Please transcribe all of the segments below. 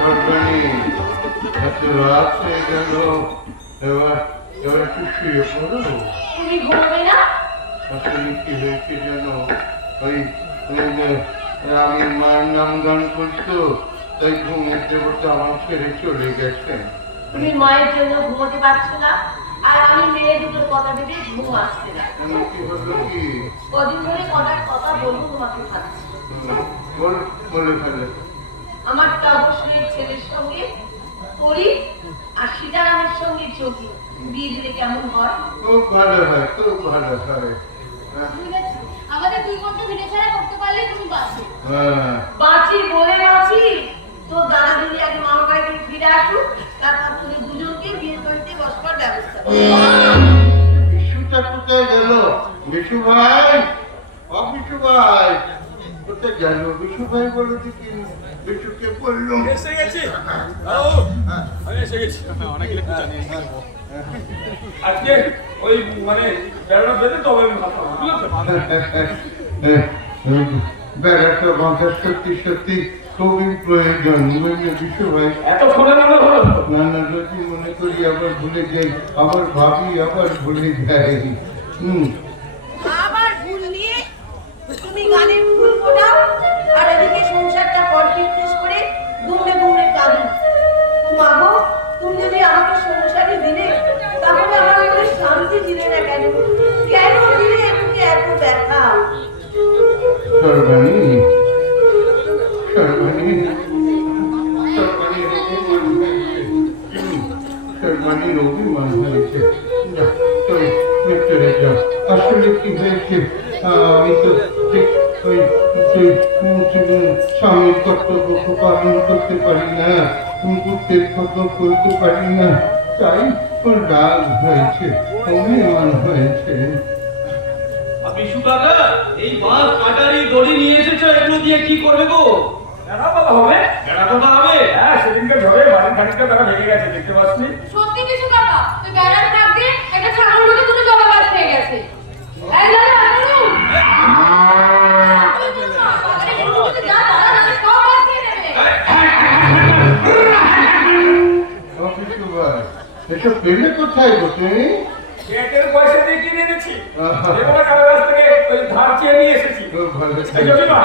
সরকারি এত রাত হয়ে গেল, এবার এবার একটু শুয়ে পড়ো। তুমি ঘুমবে না? আসলে কি হয়েছে জানো, ওই আমি মায়ের নাম গান করতো, তাই ঘুমের দেবতা আমার ছেড়ে চলে গেছে। তুমি মায়ের জন্য ঘুমোতে পারছো না, আর আমি মেয়ে দুটোর কথা ভেবে ঘুম আসছে না। কি হলো কি? কদিন ধরে কটার কথা বলবো তোমাকে ভাবছি। বলে ফেলে। আমার তাপসের ছেলের সঙ্গে পরি আর সীতারামের সঙ্গে যোগী বিয়ে দিলে কেমন হয়? খুব ভালো হয়, খুব ভালো হয়। আমাদের দুই ঘন্টা ভিডিও ছাড়া করতে পারলে তুমি বাঁচো। বাঁচি বলে বাঁচি, তো দাদা দিদি আগে মামা বাড়িতে ফিরে আসুক, তারপর তুমি দুজনকে বিয়ের বাড়িতে বসবার ব্যবস্থা করো। বিশুটা কোথায় গেল? বিশু ভাই, বিশু ভাই কোথায় গেল? বিশু ভাই বলো দেখি, বিশুকে বললো এসে গেছি। আমি এসে গেছি, অনেক কিছু জানি। আজকে ওই মানে বেড়ানো বেঁধে তবে আমি ভাবলাম, বেড়াটা বাঁধা সত্যি সত্যি খুবই প্রয়োজন। বিশু ভাই এত ফোনে মনে হলো না না, যদি মনে করি আবার ভুলে যাই, আবার ভাবি আবার ভুলে যাই। আবার ভুল নিয়ে তুমি গানের ফুল ফোটাও, আর এদিকে সংসারটা পরকিট করে দুমড়ে দুমড়ে কাঁদো। মাগো, তুমি যদি আমাকে সংসারে দিলে, তাহলে আমার মনে শান্তি দিলে না কেন? কেন দিলে এমনি এত ব্যথা? সর্বাণী, সর্বাণী, সর্বাণীর অভিমান হয়েছে। আসলে কি হয়েছে, আমি তো ঠিক ওই স্বামীর কর্তব্য পালন করতে পারি না, পুত্রের কর্তব্য করতে পারি না, তাই তোর রাগ হয়েছে, অভিমান হয়েছে। বিশু দাদা, এই মাছ কাটারি দড়ি নিয়ে এসেছো, এগুলো দিয়ে কি করবে গো? বেড়া বাঁধা হবে? বেড়া বাঁধা হবে? হ্যাঁ, সেদিনকে ঝড়ে বাড়ির খানিকটা বেড়া ভেঙে গেছে, দেখতে পাচ্ছি। সত্যি কিছু কাকা, তুই বেড়ার ফাঁক দিয়ে একটা ছাগল ঢুকে দুটো জবা গাছ হয়ে গেছে। এই দাদা, আসুন। এসব পেলে কোথায় গো তুমি? পেটের পয়সা দিয়ে কিনে এনেছি, এগুলো কারো কাছ থেকে ওই ধার চেয়ে নিয়ে এসেছি। এই জমিমা,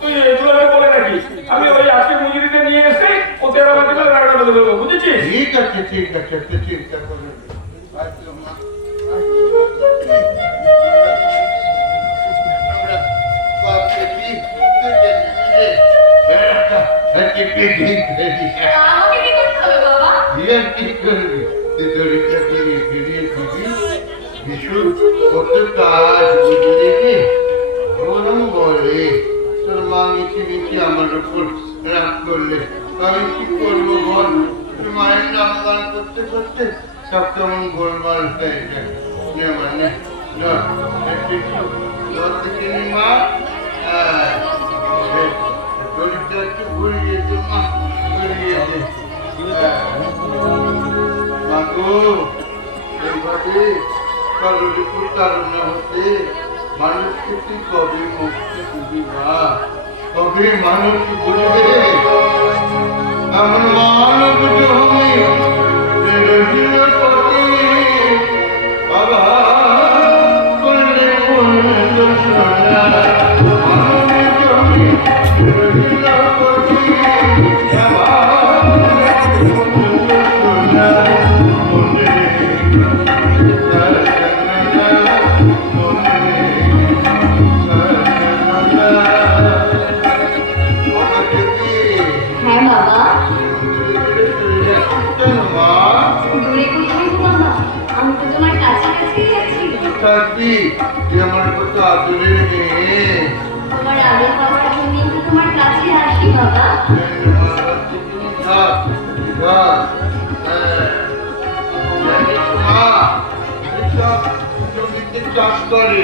তুই এগুলো আমি বলে রাখিস, আমি ওই আজকে মজুরিতে নিয়ে এসে ওতে আমার দিলে রাগটা বলে দেবো, বুঝেছিস? ঠিক আছে, ঠিক আছে, চিন্তা করো না। আমাকে কি করতে হবে বাবা? কি করবি? দড়িটা ফিরিয়ে ফিরিয়ে দিবি, বিশু কত কাজ বুঝলি কি? ওরম বলে তোর মা মিছি মিছি আমার উপর রাগ করলে আমি কি করবো বল? মায়ের নাম গান করতে করতে সব কেমন গোলমাল হয়ে যায়। মানে থেকে নি মা, দড়িটা একটু ঘুরিয়ে দে মা, ঘুরিয়ে দে। মাগো, এইভাবে কারোর উপর তাড়না হতে মানুষকে তুই কবে মুক্তি দিবি মা? কবে মানুষ বুঝবে এমন মানব জমি বাবা করলে থাকবি, তুই আমার কত আদরের মেয়ে। তোমার আদর পাওয়ার জন্য তোমার কাছে আসি বাবা। চাষ করে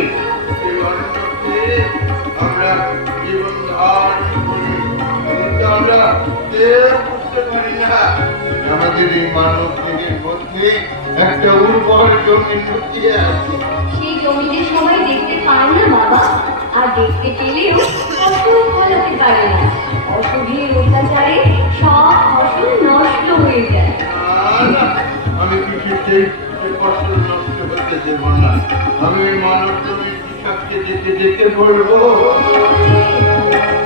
আমরা জীবন ধার করি, আমরা বুঝতে পারি না আমাদের এই মানব দেহের মধ্যে একটা উর্বর জমি লুকিয়ে আছে। সেই জমিতে সবাই দেখতে পারে না বাবা, আর দেখতে পেলেও ফসল ফলাতে পারে না। অসুখের অত্যাচারে সব ফসল কিছুতেই সে ফসল নষ্ট হতে দেব না। আমি ওই মানব জমির কৃষককে ডেকে ডেকে বলবো,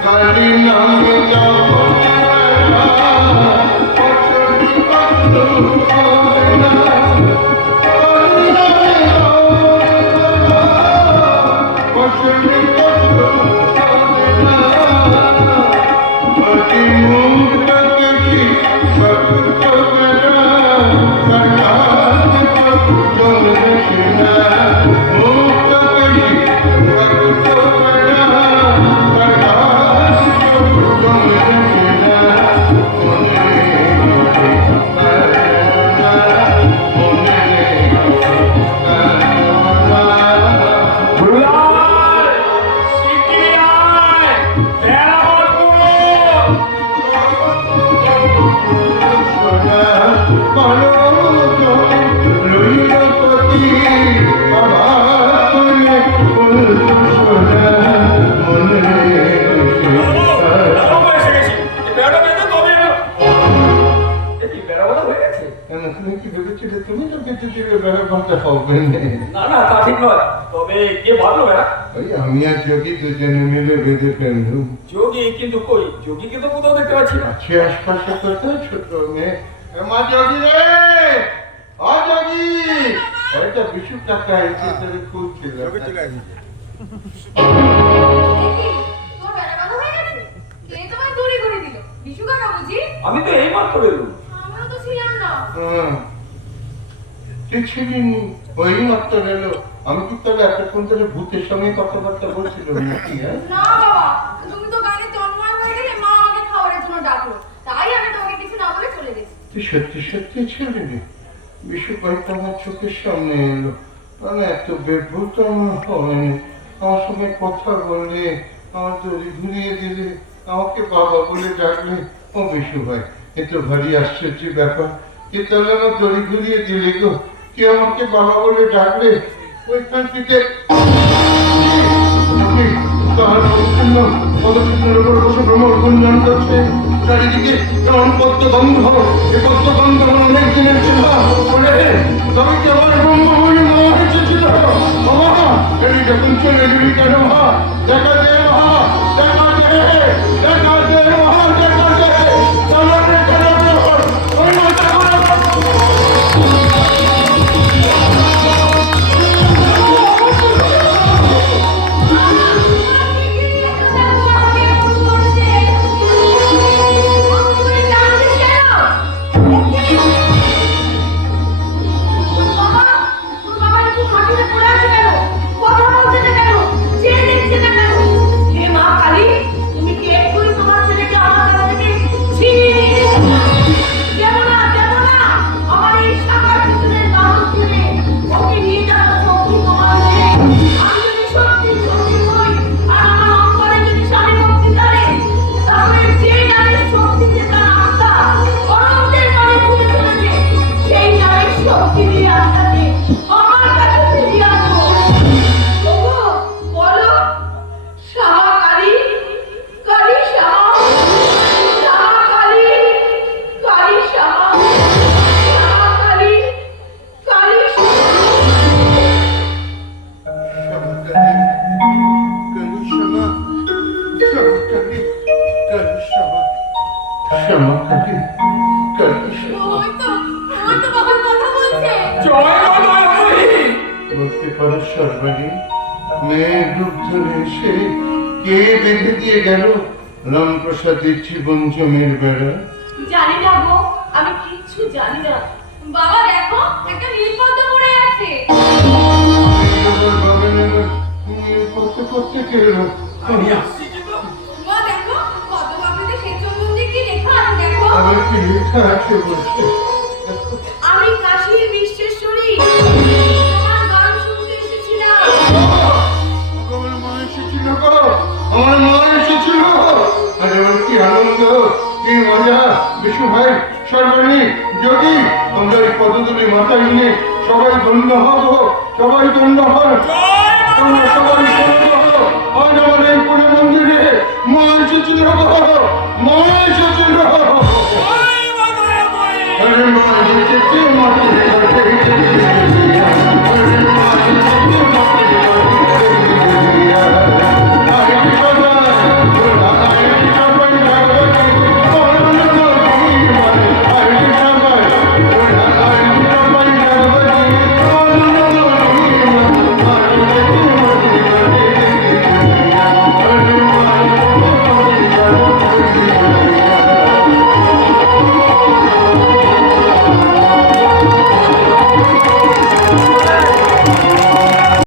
কালী নামে যাও তুমি তো কিছু দিবে ব্যাপারটা হবে না না তা ঠিক নয়, তবে কে ভালো বেড়া? ওই আমি আর যোগী দুজনে মিলে বেঁধে ফেললুম। যোগী কিন্তু কই? যোগীকে তো কোথাও দেখতে পাচ্ছি না। আছে আশপাশে কোথাও ছোট মেয়ে। মা যোগী রে, ও যোগী, ওইটা বিশু টাকা এসে তোর খুব ছিল। দেখি, তোর বেড়া বাঁধা হয়ে গেছে? কে তোমায় দড়ি করে দিল? বিশু কাকা বুঝি? আমি তো এই মাত্র এলুম। আমিও তো ছিলাম না। তুই ছিলি ওই মাত্র গেল। আমি কি তাহলে এতক্ষণ ধরে ভূতের সঙ্গে কথাবার্তা বলছিলাম নাকি? না বাবা, তুমি তো গানে তন্ময় হয়ে গেলে মা আমাকে খাবারের জন্য ডাকলো, তাই আমি তোমাকে কিছু না বলে চলে গেছি। তুই সত্যি সত্যি ছেলে রে? বিশু কয়েকটা আমার চোখের সামনে এলো। মানে এত বেভূত আমার হয়নি। আমার সঙ্গে কথা বললে, আমার দড়ি ঘুরিয়ে দিলে, আমাকে বাবা বলে ডাকলে। ও বিশু ভাই, এ তো ভারী আশ্চর্য ব্যাপার। কে তাহলে আমার দড়ি ঘুরিয়ে দিলে গো? কে আমাকে বাবা বলে ডাকলে? ওইখান থেকে চারিদিকে কেমন পদ্ম গন্ধ, এ পদ্ম গন্ধ আমার অনেক দিনের ছিল। তবে কি আমার ব্রহ্মময়ী মা এসেছিল? বাবা, এই যখন চলে গেলি কেন মা? দেখা দে মা, দেখা দে, দেখা দে মা, দেখা দে। ওই মাথা রামপ্রসাদের জীবন জমির বেড়া। জানি না গো, আমি কিচ্ছু জানি না। বাবা দেখো, একটা নীলপদ্ম পড়ে আছে। আমি আসছি কিন্তু। মা দেখো, কত বাবুতে সেচনবন্দি কি লেখা আছে দেখো। আমার কি লেখা আছে বলছে? আমি কাশীর বিশ্বেশ্বরী, তোমার গান শুনতে এসেছিলাম। আমার মা এসেছিল গো, আমার মা এসেছিল। আরে আমার কি আনন্দ, কি মজা। বিশু ভাই, সর্বাণী, যোগী, আমরা এই পদতুলি মাথায় নিয়ে সবাই ধন্য হব, সবাই ধন্য হন। তোমরা সবাই ধন্য হও। আজ আমার এই পুরো মন্দিরে মা এসেছিল গো, মা এসেছিল। আরে মা এসেছিল। তোমাকে